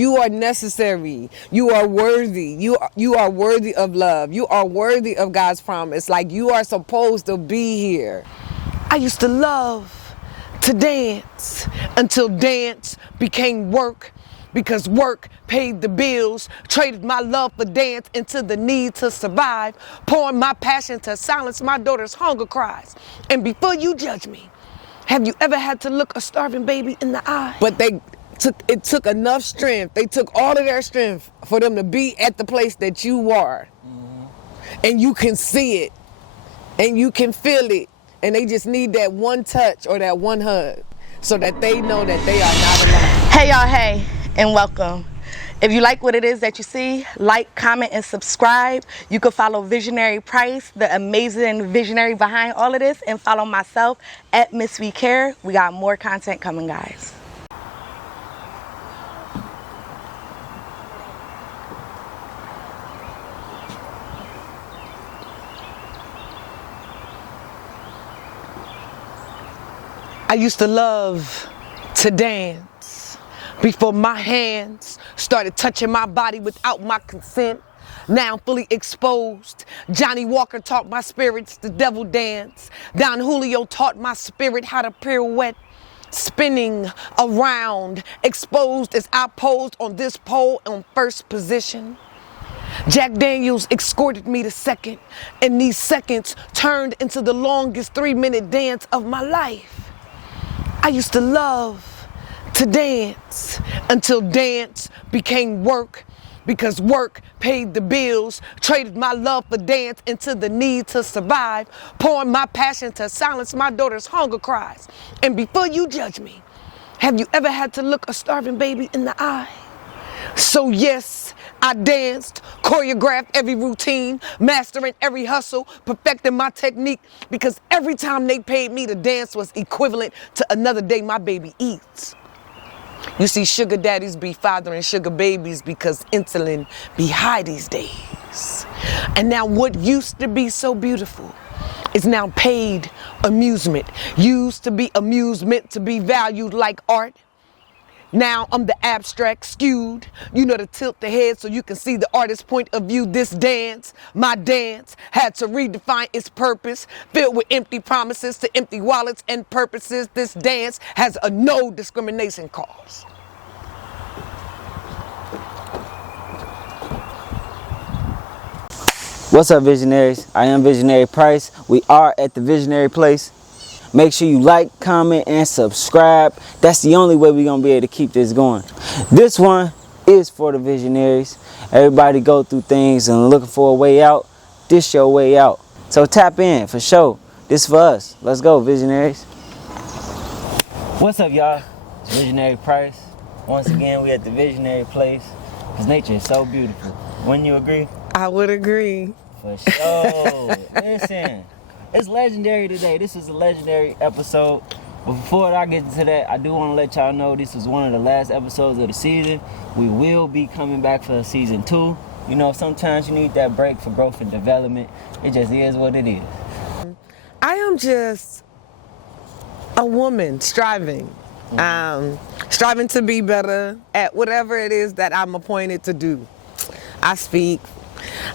You are necessary. You are worthy. You are worthy of love. You are worthy of God's promise. Like, you are supposed to be here. I used to love to dance until dance became work, because work paid the bills, traded my love for dance into the need to survive, pouring my passion to silence my daughter's hunger cries. And before you judge me, have you ever had to look a starving baby in the eye? But it took enough strength. They took all of their strength for them to be at the place that you are. And you can see it and you can feel it. And they just need that one touch or that one hug so that they know that they are not alone. Hey y'all, hey, and welcome. If you like what it is that you see, like, comment, and subscribe. You can follow Visionary Price, the amazing visionary behind all of this, and follow myself at Miss We Care. We got more content coming, guys. I used to love to dance before my hands started touching my body without my consent. Now I'm fully exposed. Johnny Walker taught my spirits the devil dance. Don Julio taught my spirit how to pirouette, spinning around, exposed as I posed on this pole on first position. Jack Daniels escorted me to second, and these seconds turned into the longest 3-minute dance of my life. I used to love to dance until dance became work, because work paid the bills, traded my love for dance into the need to survive, pouring my passion to silence my daughter's hunger cries. And before you judge me, have you ever had to look a starving baby in the eye? So yes, I danced, choreographed every routine, mastering every hustle, perfecting my technique, because every time they paid me to dance was equivalent to another day my baby eats. You see, sugar daddies be fathering sugar babies because insulin be high these days. And now what used to be so beautiful is now paid amusement. Used to be amusement to be valued like art. Now I'm the abstract skewed, to tilt the head so you can see the artist's point of view. This dance, my dance, had to redefine its purpose, filled with empty promises to empty wallets and purposes. This dance has a no discrimination cause. What's up, visionaries? I am Visionary Price. We are at the Visionary Place. Make sure you like, comment, and subscribe. That's the only way we're going to be able to keep this going. This one is for the visionaries. Everybody go through things and looking for a way out. This your way out. So tap in for sure. This for us. Let's go, visionaries. What's up, y'all? It's Visionary Price. Once again, we at the Visionary Place because nature is so beautiful. Wouldn't you agree? I would agree. For sure. Listen. It's legendary today. This is a legendary episode. But before I get into that, I do want to let y'all know this is one of the last episodes of the season. We will be coming back for season 2. Sometimes you need that break for growth and development. It just is what it is. I am just a woman striving. Striving to be better at whatever it is that I'm appointed to do. I speak.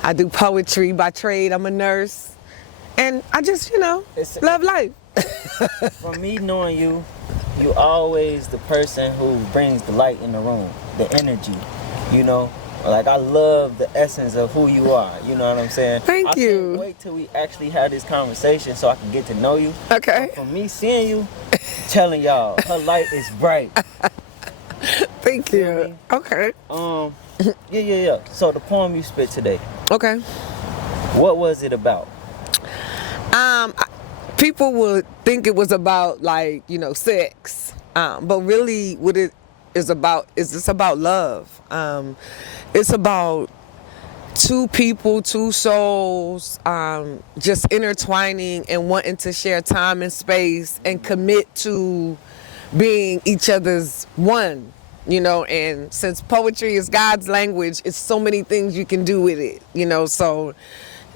I do poetry by trade. I'm a nurse. And I just, love life. From me knowing you, you always the person who brings the light in the room, the energy, Like, I love the essence of who you are, you know what I'm saying? Thank you. I can't wait till we actually have this conversation so I can get to know you. Okay. But from me seeing you, telling y'all, her light is bright. Thank you. Okay. Yeah. So the poem you spit today. Okay. What was it about? People would think it was about sex, but really what it is about is it's about love. It's about two people, two souls, just intertwining and wanting to share time and space and commit to being each other's one. And since poetry is God's language, it's so many things you can do with it, so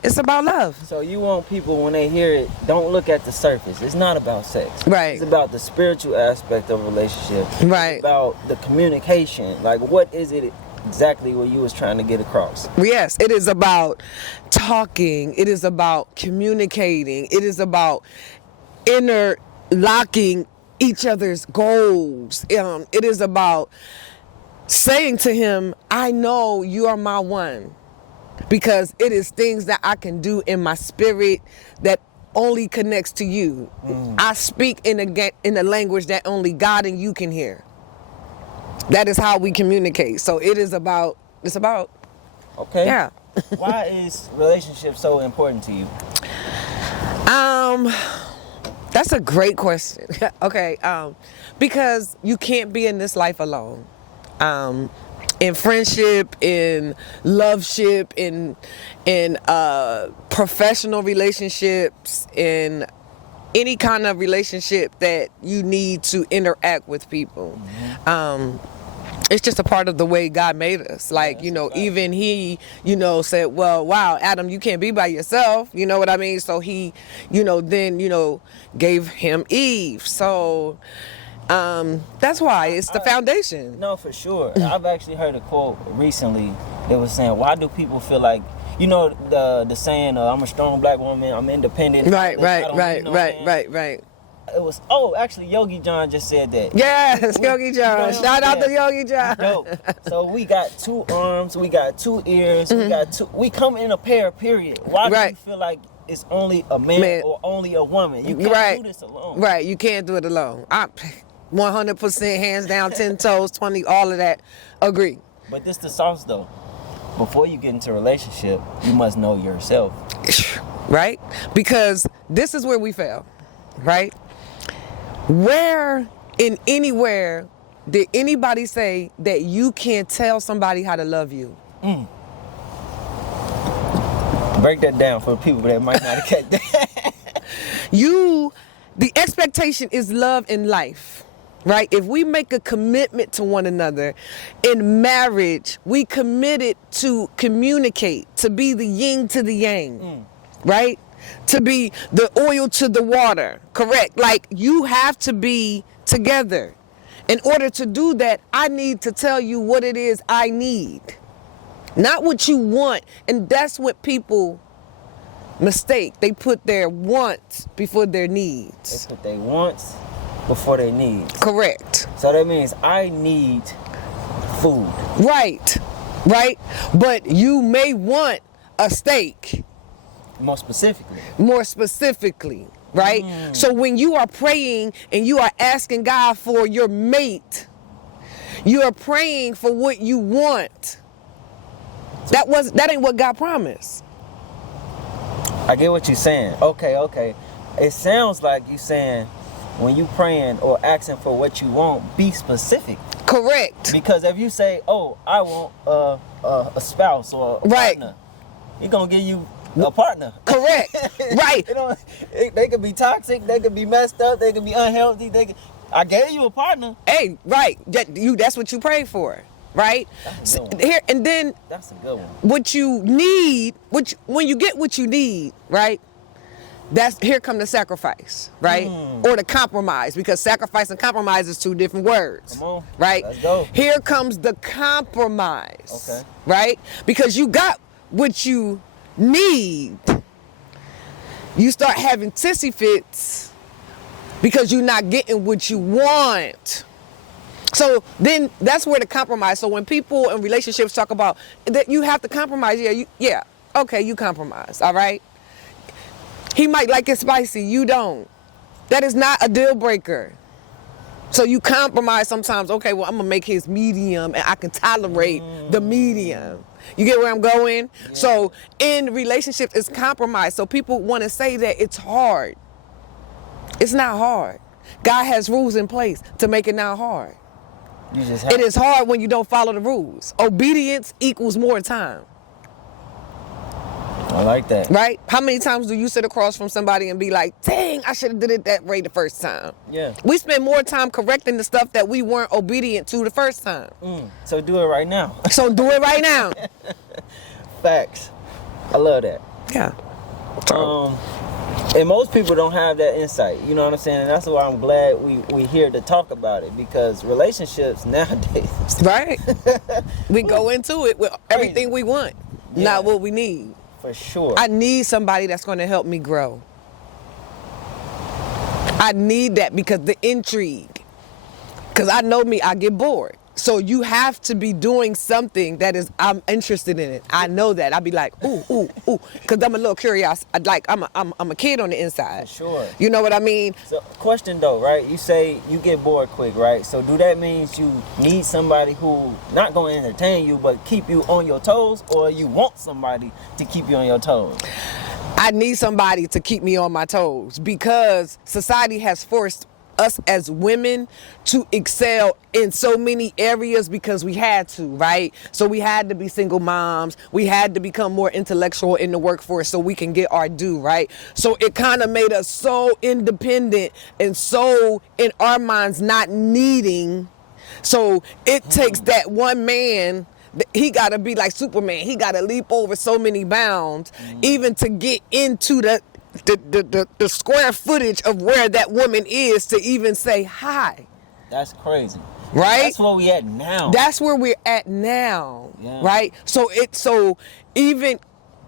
It's about love. So you want people, when they hear it, don't look at the surface. It's not about sex. Right. It's about the spiritual aspect of a relationship. Right. It's about the communication. Like, what is it exactly what you was trying to get across? Yes, it is about talking. It is about communicating. It is about interlocking each other's goals. It is about saying to him, I know you are my one. Because it is things that I can do in my spirit that only connects to you. I speak in a language that only God and you can hear. That is how we communicate. So it's about. Okay. Yeah. Why is relationship so important to you? That's a great question. Okay. Because you can't be in this life alone. In friendship, in loveship, in professional relationships, in any kind of relationship that you need to interact with people. It's just a part of the way God made us. Like, even he, said, well, wow, Adam, you can't be by yourself. You know what I mean? So he, then, gave him Eve. So that's why it's the foundation. No, for sure. I've actually heard a quote recently that was saying, why do people feel like, the saying, I'm a strong black woman, I'm independent. Right. It was, actually, Yogi John just said that. Yes, Yogi John. Shout out to Yogi John. Dope. So we got 2 arms, we got 2 ears, we come in a pair, period. Why do you feel like it's only a man or only a woman? You can't do this alone. Right, you can't do it alone. 100% hands down, 10 toes, 20, all of that. Agree. But this the sauce though. Before you get into a relationship, you must know yourself. Right? Because this is where we fail. Right? Where in anywhere did anybody say that you can't tell somebody how to love you? Break that down for people that might not have catch that. The expectation is love in life. Right? If we make a commitment to one another in marriage, we committed to communicate, to be the yin to the yang, right? To be the oil to the water, correct? Like, you have to be together. In order to do that, I need to tell you what it is I need, not what you want. And that's what people mistake. They put their wants before their needs. They put their wants before their needs. Correct. So that means I need food. Right. But you may want a steak. More specifically, right? So when you are praying and you are asking God for your mate, you are praying for what you want. That ain't what God promised. I get what you're saying. Okay. It sounds like you saying, when you praying or asking for what you want, be specific. Correct. Because if you say, I want a spouse or a partner, he's going to give you a partner. Correct. Right. They could be toxic, they could be messed up, they could be unhealthy. I gave you a partner. Hey, right. That's what you prayed for. Right? That's a good one. That's a good one. What you need, when you get what you need, right? Here come the sacrifice, right? Or the compromise, because sacrifice and compromise is 2 different words. Come on, right? Let's go. Here comes the compromise. Okay. Right? Because you got what you need. You start having tissy fits because you're not getting what you want. So then that's where the compromise. So when people in relationships talk about that you have to compromise, okay, you compromise, all right? He might like it spicy, you don't. That is not a deal breaker. So you compromise sometimes. Okay, well, I'm gonna make his medium and I can tolerate the medium. You get where I'm going? Yeah. So in relationships, it's compromise. So people want to say that it's hard. It's not hard. God has rules in place to make it not hard. It is hard when you don't follow the rules. Obedience equals more time. I like that. Right? How many times do you sit across from somebody and be like, dang, I should have did it that way the first time? Yeah. We spend more time correcting the stuff that we weren't obedient to the first time. So do it right now. So do it right now. Facts. I love that. Yeah. And most people don't have that insight, you know what I'm saying? And that's why I'm glad we here to talk about it, because relationships nowadays, Right. We go into it with everything we want, not what we need. For sure. I need somebody that's going to help me grow. I need that because the intrigue. Because I know me, I get bored. So you have to be doing something that is, I'm interested in it. I know that. I'll be like, ooh, ooh, ooh. Because I'm a little curious. I'm a kid on the inside. For sure. You know what I mean? So, question though, right? You say you get bored quick, right? So do that means you need somebody who not going to entertain you, but keep you on your toes, or you want somebody to keep you on your toes? I need somebody to keep me on my toes because society has forced us as women to excel in so many areas because we had to, right? So we had to be single moms. We had to become more intellectual in the workforce so we can get our due, right? So it kind of made us so independent and so in our minds not needing. So it takes that one man. He got to be like Superman. He got to leap over so many bounds even to get into the square footage of where that woman is to even say hi. That's crazy. Right? That's where we at now. That's where we're at now. Yeah. Right? So even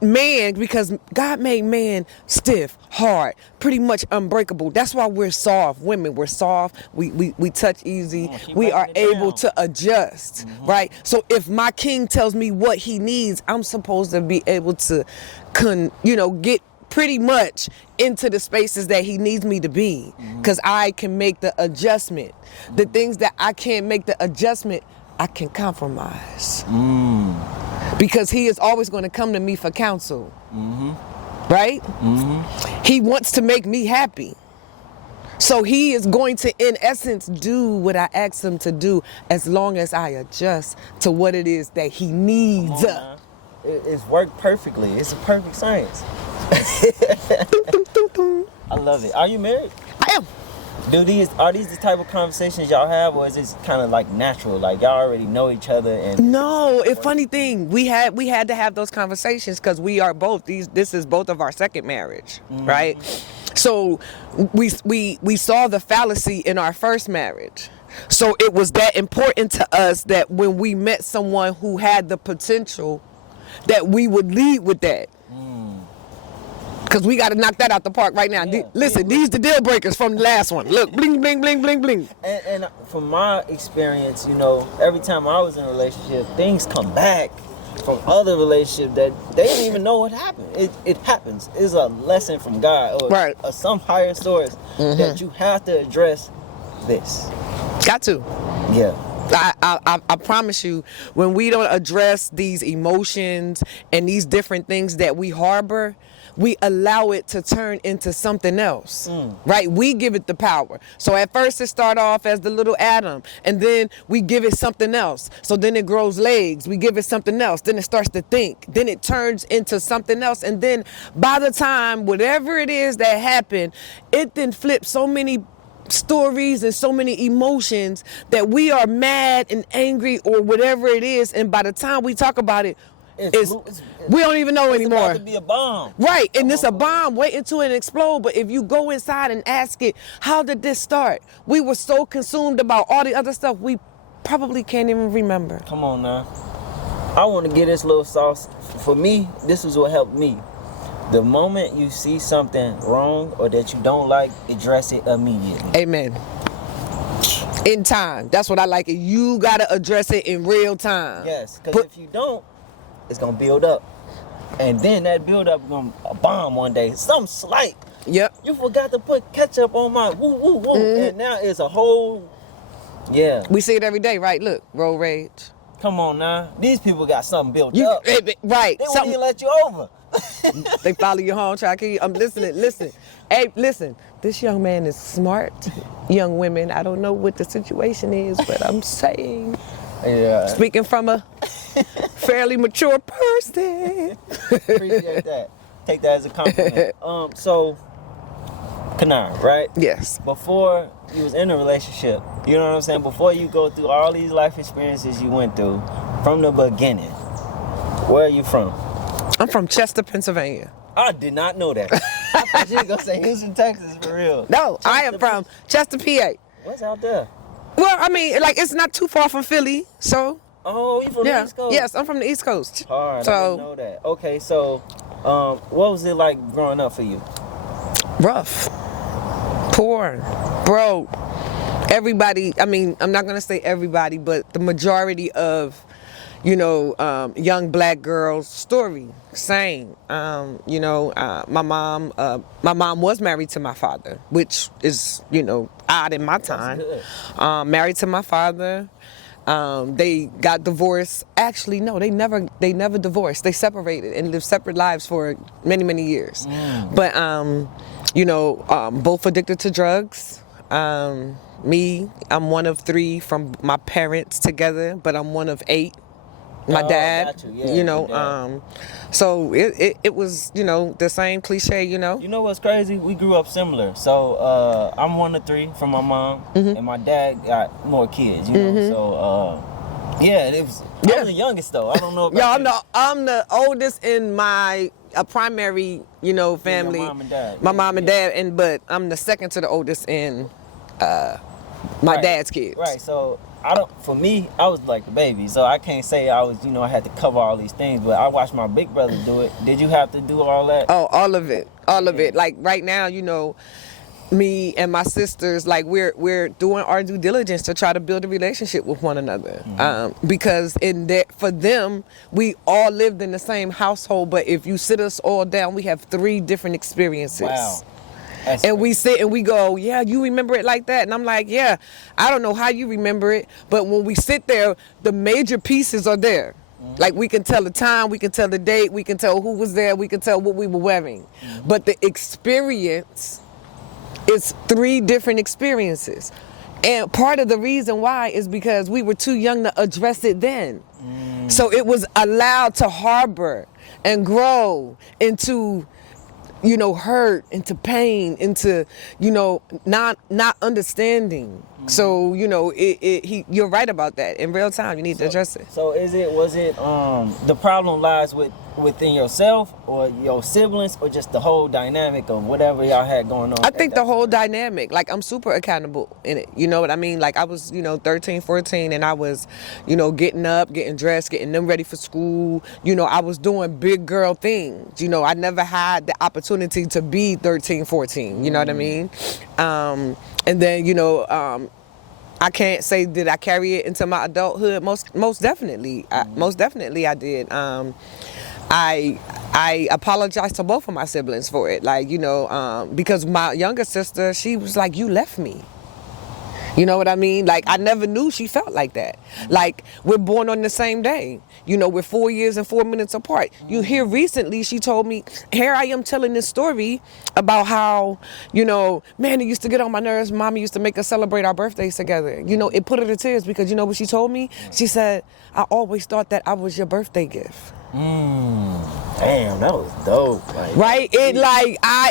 man, because God made man stiff, hard, pretty much unbreakable. That's why we're soft. Women, we're soft. We touch easy. We are able to adjust. Right? So if my king tells me what he needs, I'm supposed to be able to get pretty much into the spaces that he needs me to be, because I can make the adjustment. The things that I can't make the adjustment, I can compromise. Because he is always going to come to me for counsel. Right? He wants to make me happy. So he is going to, in essence, do what I ask him to do as long as I adjust to what it is that he needs. It's worked perfectly. It's a perfect science. I love it. Are you married? I am. Are these the type of conversations y'all have, or is this kind of like natural? Like y'all already know each other and No, it's funny thing. We had to have those conversations because we are both this is both of our second marriage, right? So we saw the fallacy in our first marriage. So it was that important to us that when we met someone who had the potential, that we would lead with that. Because we got to knock that out the park right now. Listen, these the deal breakers from the last one. Look, bling, bling, bling, bling, bling. And from my experience, every time I was in a relationship, things come back from other relationships that they didn't even know what happened. It happens. It's a lesson from God or some higher source that you have to address this. Got to. Yeah. I promise you, when we don't address these emotions and these different things that we harbor, we allow it to turn into something else, right? We give it the power. So at first it starts off as the little atom, and then we give it something else. So then it grows legs. We give it something else. Then it starts to think. Then it turns into something else. And then by the time whatever it is that happened, it then flips so many stories and so many emotions that we are mad and angry or whatever it is. And by the time we talk about it, we don't even know anymore. It's about to be a bomb. Right, and it's a bomb waiting to explode. But if you go inside and ask it, how did this start? We were so consumed about all the other stuff, we probably can't even remember. Come on now. I want to get this little sauce. For me, this is what helped me. The moment you see something wrong or that you don't like, address it immediately. Amen. In time. That's what I like. You got to address it in real time. Yes, because if you don't, it's going to build up. And then that build up going to bomb one day. Something slight. Yep. You forgot to put ketchup on my woo, woo, woo. And now it's a whole, We see it every day, right? Look, road rage. Come on now. These people got something built up. Right. They won't even let you over. They follow you home, try to keep you. I'm listening. Listen. Hey, listen. This young man is smart. Young women, I don't know what the situation is, but I'm saying. Yeah. Speaking from a fairly mature person. Appreciate that. Take that as a compliment. So, Kanei, right? Yes. Before you was in a relationship, you know what I'm saying? Before you go through all these life experiences you went through, from the beginning, where are you from? I'm from Chester, Pennsylvania. I did not know that. I thought you was gonna say Houston, Texas for real. No, I am from Chester, PA. What's out there? Well, I mean, like, it's not too far from Philly, so. Oh, you from the East Coast? Yes, I'm from the East Coast. Hard, so, I didn't know that. Okay, so what was it like growing up for you? Rough, poor, broke. Everybody, I mean, I'm not gonna say everybody, but the majority of, young black girls' story, same. My mom was married to my father, which is, odd in my time. Married to my father. They got divorced. Actually, no, they never divorced. They separated and lived separate lives for many, many years. But, both addicted to drugs. Me, I'm one of 3 from my parents together, but I'm one of 8. My dad, got you. Yeah, so it was, the same cliche, You know what's crazy? We grew up similar. So I'm one of 3 from my mom, and my dad got more kids, So it was. I'm the youngest though. I don't know about I'm the oldest in my primary, family. Your mom and dad. My mom and dad, but I'm the second to the oldest in my dad's kids. Right. So for me, I was like the baby, so I can't say I was, I had to cover all these things, but I watched my big brother do it. Did you have to do all that? Oh, all of it. Like right now, me and my sisters, like we're doing our due diligence to try to build a relationship with one another. Because for them, we all lived in the same household, but if you sit us all down, we have 3 different experiences. Wow. And we sit and we go, yeah, you remember it like that? And I'm like, yeah, I don't know how you remember it, but when we sit there, the major pieces are there. Like, we can tell the time, we can tell the date, we can tell who was there, we can tell what we were wearing. But the experience is 3 different experiences. And part of the reason why is because we were too young to address it then. So it was allowed to harbor and grow into hurt, into pain, into, not understanding. So, you're right about that. In real time, you need to address it. So was it the problem lies within yourself or your siblings, or just the whole dynamic of whatever y'all had going on? I think the whole dynamic, like, I'm super accountable in it. You know what I mean? Like, I was, 13, 14, and I was, getting up, getting dressed, getting them ready for school. I was doing big girl things. I never had the opportunity to be 13, 14. You know what I mean? And then, I can't say did I carry it into my adulthood. Most definitely, most definitely I did. I apologize to both of my siblings for it, like, because my younger sister, she was like, you left me. You know what I mean? Like, I never knew she felt like that. Like, we're born on the same day. We're 4 years and 4 minutes apart. You hear recently, she told me, here I am telling this story about how, man, it used to get on my nerves. Mommy used to make us celebrate our birthdays together. It put her to tears because you know what she told me? She said, I always thought that I was your birthday gift. Damn, that was dope. Like, right? It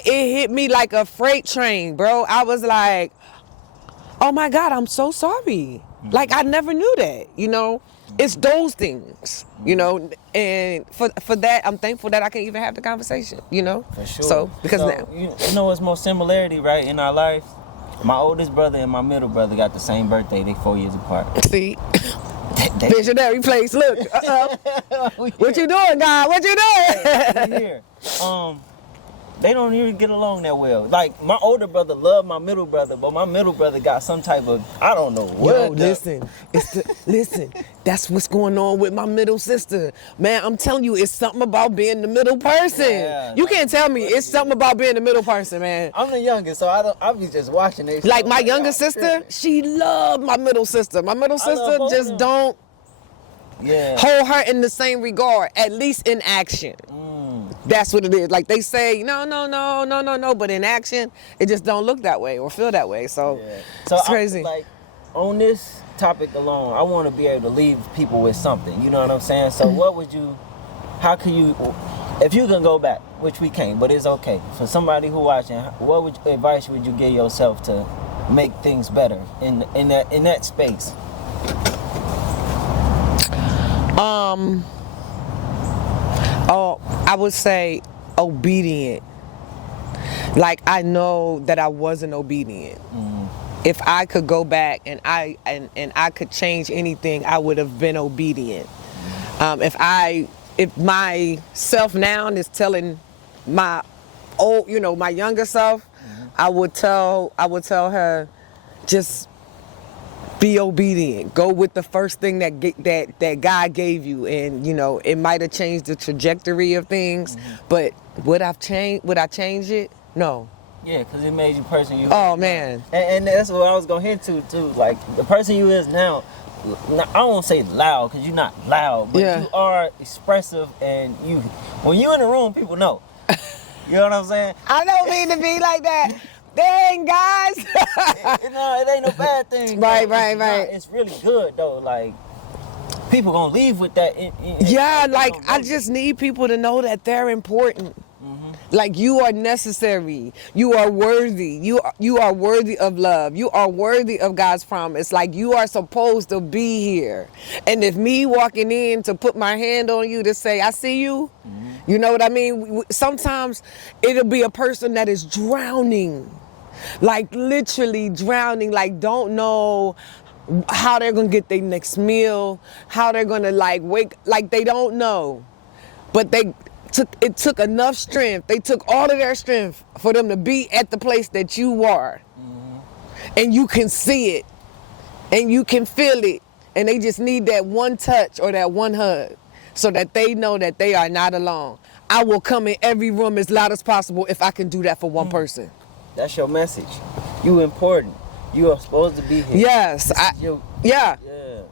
hit me like a freight train, bro. I was like, oh my God, I'm so sorry. Like, I never knew that, It's those things, and for that, I'm thankful that I can even have the conversation, For sure. So, because now. What's more similarity, right, in our life? My oldest brother and my middle brother got the same birthday. They 4 years apart. See? Visionary place, look. What you doing, God? What you doing? We here. They don't even get along that well. Like, my older brother loved my middle brother, but my middle brother got some type of, I don't know what. Yo, listen, listen, that's what's going on with my middle sister. Man, I'm telling you, it's something about being the middle person. Yeah, you can't tell me it's something about being the middle person, man. I'm the youngest, so I'll be just watching it. Like, my younger sister, she loved my middle sister. My middle sister just don't hold her in the same regard, at least in action. That's what it is. Like, they say, no, but in action, it just don't look that way or feel that way. So it's crazy. Like, on this topic alone, I want to be able to leave people with something. You know what I'm saying? So how can you, if you can go back, which we can't, but it's okay. For somebody who watching, what advice would you give yourself to make things better in that space? I would say obedient. Like, I know that I wasn't obedient. If I could go back and I could change anything, I would have been obedient. If my self now is telling my my younger self, I would tell her, just be obedient. Go with the first thing that God gave you, and it might have changed the trajectory of things, but would I change it? No. Yeah, because it made you the person you. Oh man. And that's what I was gonna hit to too. Like the person you is now. I don't want to say loud because you're not loud, but you are expressive, and when you're in the room, people know. You know what I'm saying? I don't mean to be like that. Dang, guys. it ain't no bad thing. Right. It's really good though. Like people gonna leave with that. I just need people to know that they're important. Like, you are necessary. You are worthy. You are worthy of love. You are worthy of God's promise. Like, you are supposed to be here. And if me walking in to put my hand on you to say, I see you, you know what I mean? Sometimes it'll be a person that is drowning. Like, literally drowning. Like, don't know how they're going to get their next meal, how they're going to, like, wake. Like, they don't know. But it took enough strength. They took all of their strength for them to be at the place that you are. And you can see it. And you can feel it. And they just need that one touch or that one hug so that they know that they are not alone. I will come in every room as loud as possible if I can do that for one person. That's your message. You important. You are supposed to be here. Yes. Yeah.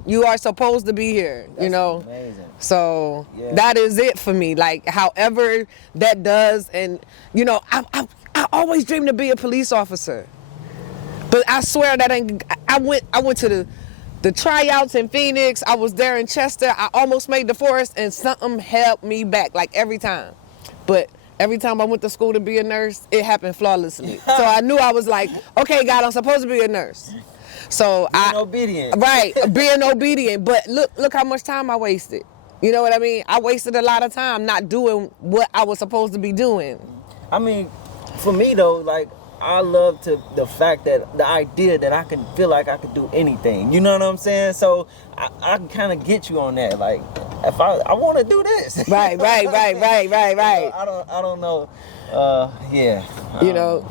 You are supposed to be here. That's amazing. So that is it for me. Like, however that does, and I always dreamed to be a police officer, but I swear that ain't. I went to the tryouts in Phoenix. I was there in Chester. I almost made the forest, and something held me back. Like, every time, but every time I went to school to be a nurse, it happened flawlessly. So I knew, I was like, okay, God, I'm supposed to be a nurse. So being obedient. Right, being obedient. But look how much time I wasted. You know what I mean? I wasted a lot of time not doing what I was supposed to be doing. I mean, for me though, like, I love the fact that the idea that I can feel like I could do anything. You know what I'm saying? So I can kind of get you on that. Like, if I want to do this. Right. I don't know.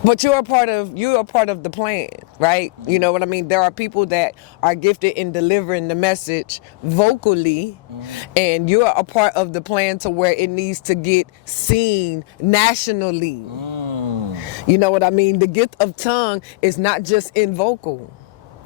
But you're a part of the plan, right? You know what I mean? There are people that are gifted in delivering the message vocally, and you're a part of the plan to where it needs to get seen nationally. You know what I mean? The gift of tongue is not just in vocal.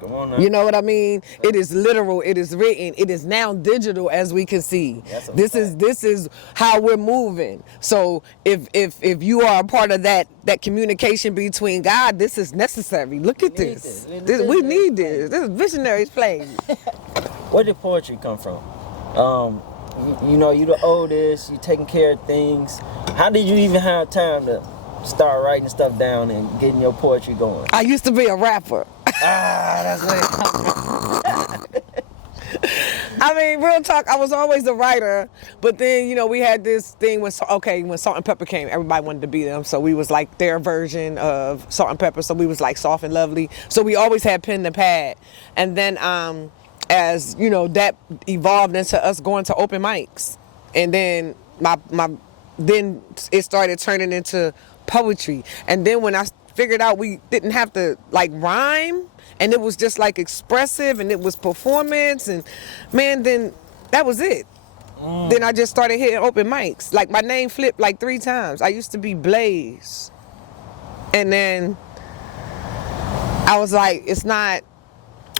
Come on now. You know what I mean? It is literal. It is written. It is now digital, as we can see. This is how we're moving. So if you are a part of that communication between God, this is necessary. Look at this. We need this. This is visionaries place. Where did poetry come from? You the oldest. You taking care of things. How did you even have time to start writing stuff down and getting your poetry going? I used to be a rapper. That's where it comes from. I mean, real talk, I was always a writer, but then, we had this thing when Salt and Pepper came, everybody wanted to be them, so we was like their version of Salt and Pepper, so we was like soft and lovely, so we always had pen and pad, and then as, that evolved into us going to open mics, and then then it started turning into poetry, and then when I figured out we didn't have to like rhyme, and it was just like expressive, and it was performance, and man, then that was it. Then I just started hitting open mics. Like, my name flipped like 3 times. I used to be Blaze, and then I was like, it's not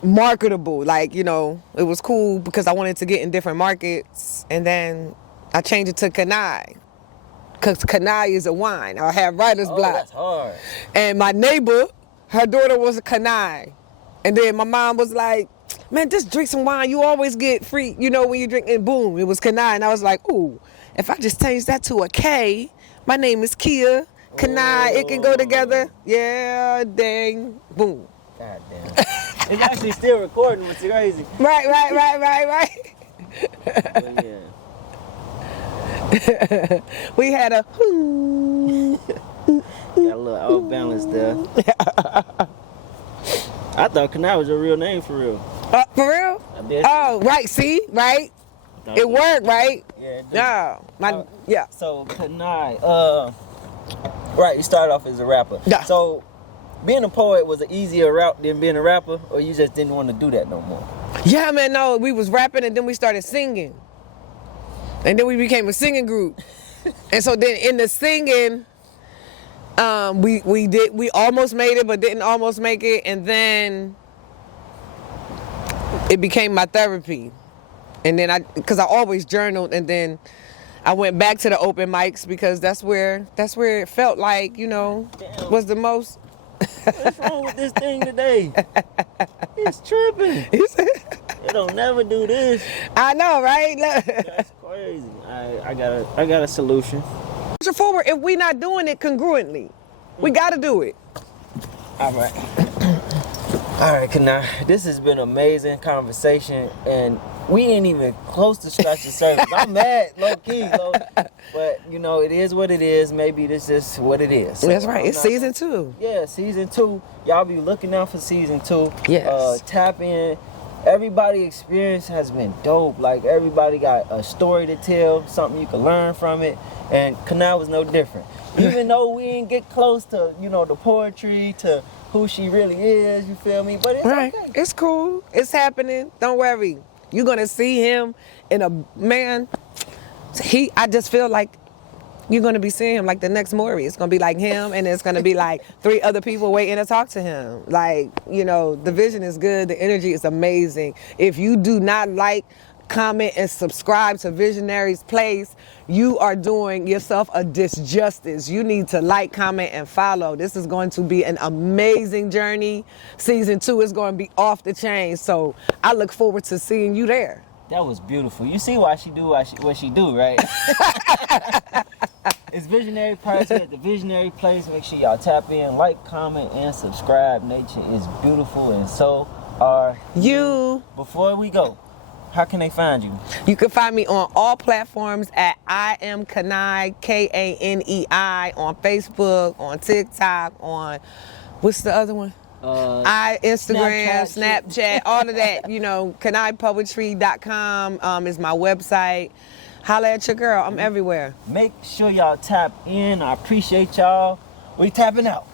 marketable. Like, it was cool because I wanted to get in different markets, and then I changed it to Kanei. Because Kanei is a wine. I have writer's block. That's hard. And my neighbor, her daughter was a Kanei. And then my mom was like, man, just drink some wine. You always get free, when you drink. And boom, it was Kanei. And I was like, ooh, if I just change that to a K, my name is Kia. Kanei, it can go together. Yeah, dang, boom. God damn. It's actually still recording, which is crazy. Right. Yeah. We had a Got a little off balance there. I thought Kanei was your real name for real. for real? I did. Oh, right. See, right? It worked, right? Yeah. It did. No, yeah. So Kanei, right, you started off as a rapper. Yeah. So being a poet was an easier route than being a rapper, or you just didn't want to do that no more? Yeah, man. No, we was rapping and then we started singing, and then we became a singing group. And so then in the singing, we almost made it, but didn't almost make it, and then it became my therapy. And then because I always journaled, and then I went back to the open mics because that's where it felt like, Damn. was the most. What's wrong with this thing today? It's tripping. It don't never do this. I know, right? That's crazy. I got a solution. Push forward if we not doing it congruently. We got to do it. All right. All right, Kanei. This has been an amazing conversation, and we ain't even close to scratch the surface. I'm mad, low key, but it is what it is. Maybe this is what it is. So That's right. It's season 2. Yeah, season 2. Y'all be looking out for season 2. Yes. Tap in. Everybody's experience has been dope. Like, everybody got a story to tell, something you can learn from it. And Kanei was no different. Even though we didn't get close to, the poetry, to who she really is, you feel me? But it's Right. okay. It's cool. It's happening. Don't worry. You're going to see him in a, man, I just feel like you're going to be seeing him like the next Maury. It's going to be like him, and it's going to be like 3 other people waiting to talk to him. Like, the vision is good. The energy is amazing. If you do not like, comment, and subscribe to Visionary's Place, you are doing yourself a disjustice. You need to like, comment, and follow. This is going to be an amazing journey. Season 2 is going to be off the chain. So I look forward to seeing you there. That was beautiful. You see why she do what she do, right? It's Visionary Price at the Visionary Place. Make sure y'all tap in, like, comment, and subscribe. Nature is beautiful, and so are You. Before we go, how can they find you? You can find me on all platforms at I am Kanei, Kanei, on Facebook, on TikTok, on, what's the other one? Instagram, Snapchat, all of that. KaneiPoetry.com is my website. Holla at your girl. I'm everywhere. Make sure y'all tap in. I appreciate y'all. We tapping out.